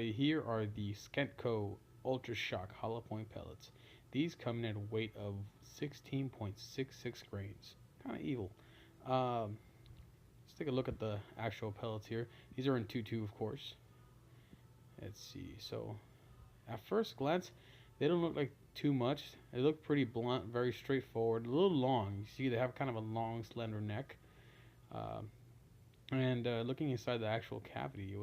everybody, here are the Skenco Ultra Shock hollow point pellets. These come in at a weight of 16.66 grains. Kind of evil. Let's take a look at the actual pellets here. These are in 2-2, of course. Let's see. So, at first glance, they don't look like too much. They look pretty blunt, very straightforward, a little long. You see, they have kind of a long, slender neck. Looking inside the actual cavity,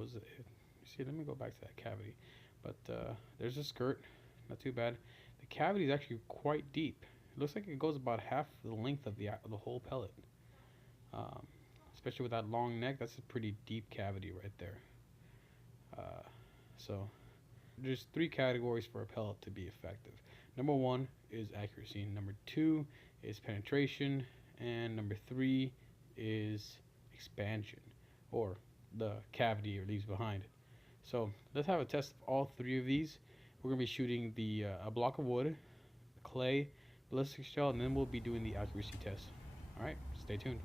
see, let me go back to that cavity. But there's a skirt, not too bad. The cavity is actually quite deep. It looks like it goes about half the length of the whole pellet. Especially with that long neck, that's a pretty deep cavity right there. So there's 3 categories for a pellet to be effective. Number 1 is accuracy. Number 2 is penetration, and number 3 is expansion, or the cavity it leaves behind. So let's have a test of all 3 of these. We're going to be shooting a block of wood, clay, ballistic shell, and then we'll be doing the accuracy test. Alright, stay tuned.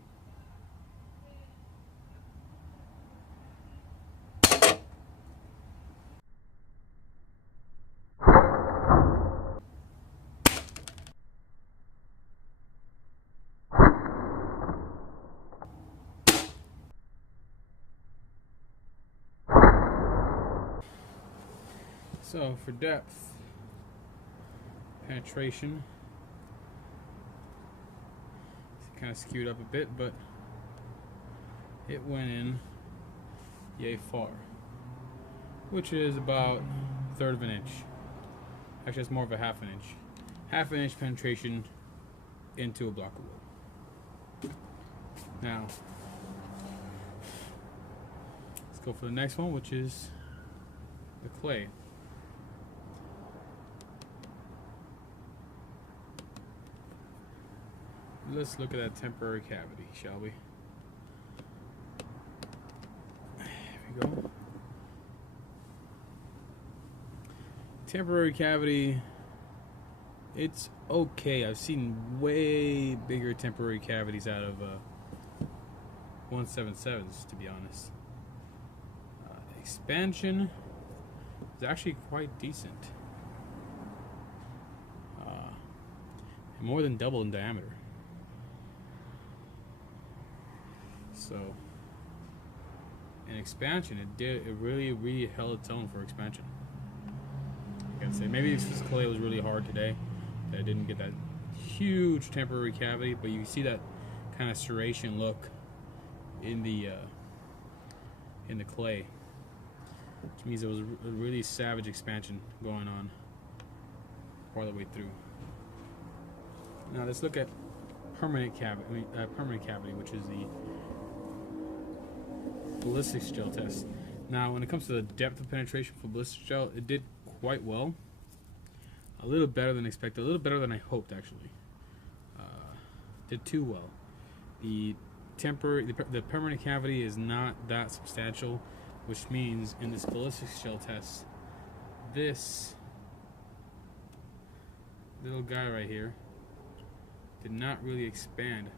So for depth, penetration, it's kind of skewed up a bit, but it went in yay far, which is about 1/3 of an inch. Actually, it's more of a 1/2 inch. 1/2 inch penetration into a block of wood. Now, let's go for the next one, which is the clay. Let's look at that temporary cavity, shall we? There we go. Temporary cavity, it's okay. I've seen way bigger temporary cavities out of 177s, to be honest. Expansion is actually quite decent. More than double in diameter. So, in expansion, it really held its own for expansion. I can say maybe it's just clay was really hard today that I didn't get that huge temporary cavity, but you see that kind of serration look in the clay, which means it was a really savage expansion going on all the way through. Now let's look at permanent cavity, which is the ballistics gel test. Now, when it comes to the depth of penetration for ballistics gel, it did quite well. A little better than expected, a little better than I hoped, actually. Did too well. The permanent cavity is not that substantial, which means in this ballistics gel test, this little guy right here did not really expand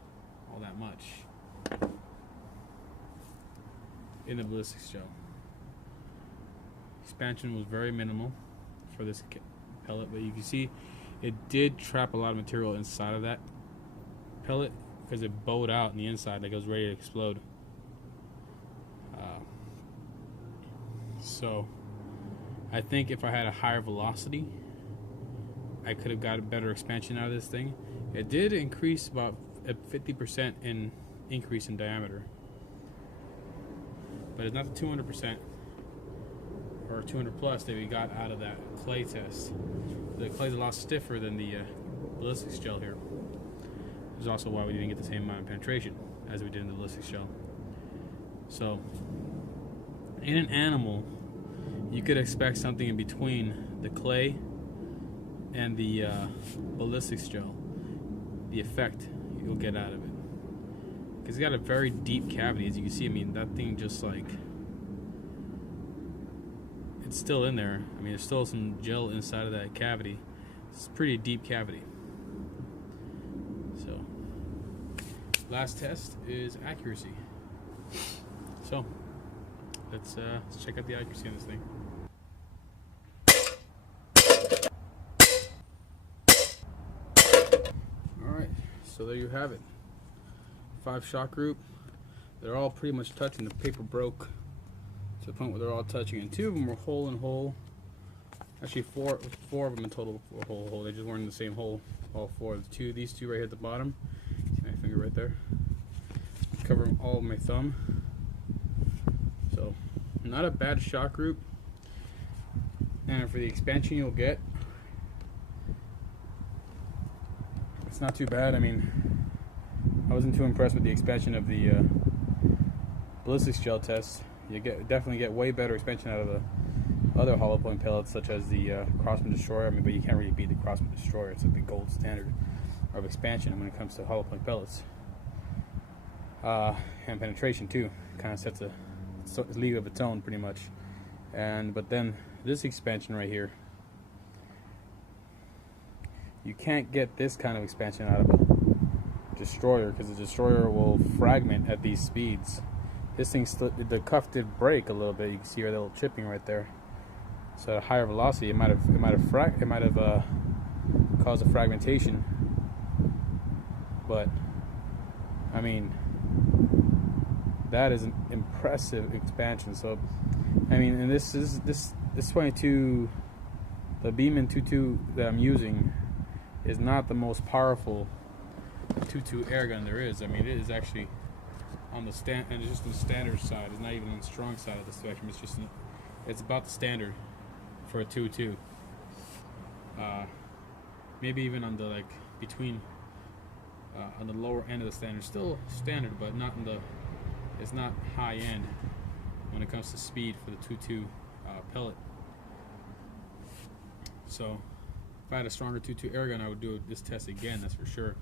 all that much in the ballistics gel. Expansion was very minimal for this pellet, but you can see it did trap a lot of material inside of that pellet because it bowed out on the inside like it was ready to explode. So I think if I had a higher velocity, I could have got a better expansion out of this thing. It did increase about a 50% in increase in diameter, but it's not the 200% or 200 plus that we got out of that clay test. The clay's a lot stiffer than the ballistics gel here. Which is also why we didn't get the same amount of penetration as we did in the ballistics gel. So, in an animal, you could expect something in between the clay and the ballistics gel. The effect you'll get out of it, because it's got a very deep cavity, as you can see. I mean, that thing just like, it's still in there. I mean, there's still some gel inside of that cavity. It's a pretty deep cavity. So, last test is accuracy. So, let's check out the accuracy on this thing. So there you have it. 5 shot group. They're all pretty much touching. The paper broke to the point where they're all touching, and 2 of them were hole in hole. Actually, four of them in total were hole in hole. They just weren't in the same hole. All 4. These two right here at the bottom. See my finger right there. Cover all of my thumb. So, not a bad shot group. And for the expansion you'll get, it's not too bad. I mean, I wasn't too impressed with the expansion of the ballistics gel test. You definitely get way better expansion out of the other hollow point pellets, such as the Crossman Destroyer. I mean, but you can't really beat the Crossman Destroyer. It's like the gold standard of expansion when it comes to hollow point pellets. And penetration too, kind of sets a league of its own pretty much. But then this expansion right here, you can't get this kind of expansion out of a destroyer, because the destroyer will fragment at these speeds. This thing, the cuff did break a little bit. You can see a little chipping right there. So at a higher velocity, it might have caused a fragmentation. But I mean, that is an impressive expansion. So I mean, and this 22, the Beeman 22 that I'm using, is not the most powerful 22 air gun there is. I mean, it is actually on the and it's just on the standard side. It's not even on the strong side of the spectrum. It's about the standard for a 22. Maybe even on the between on the lower end of the standard. Still standard, but not in the. It's not high end when it comes to speed for the 22 pellet. So if I had a stronger 22 air gun, I would do this test again. That's for sure.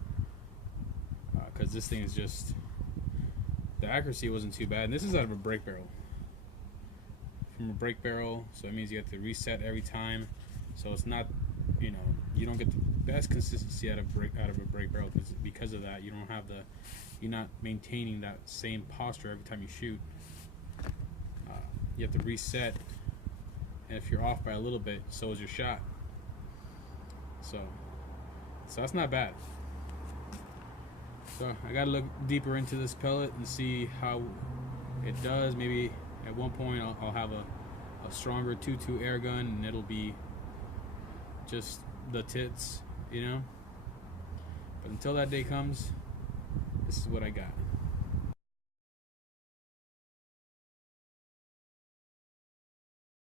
Because this thing is just, the accuracy wasn't too bad. And this is out of a brake barrel. From a brake barrel, so it means you have to reset every time. So it's not, you don't get the best consistency out of a brake barrel, because of that. You're not maintaining that same posture every time you shoot. You have to reset, and if you're off by a little bit, so is your shot. So that's not bad. So I gotta look deeper into this pellet and see how it does. Maybe at one point I'll have a stronger 22 air gun, and it'll be just the tits, But until that day comes, this is what I got.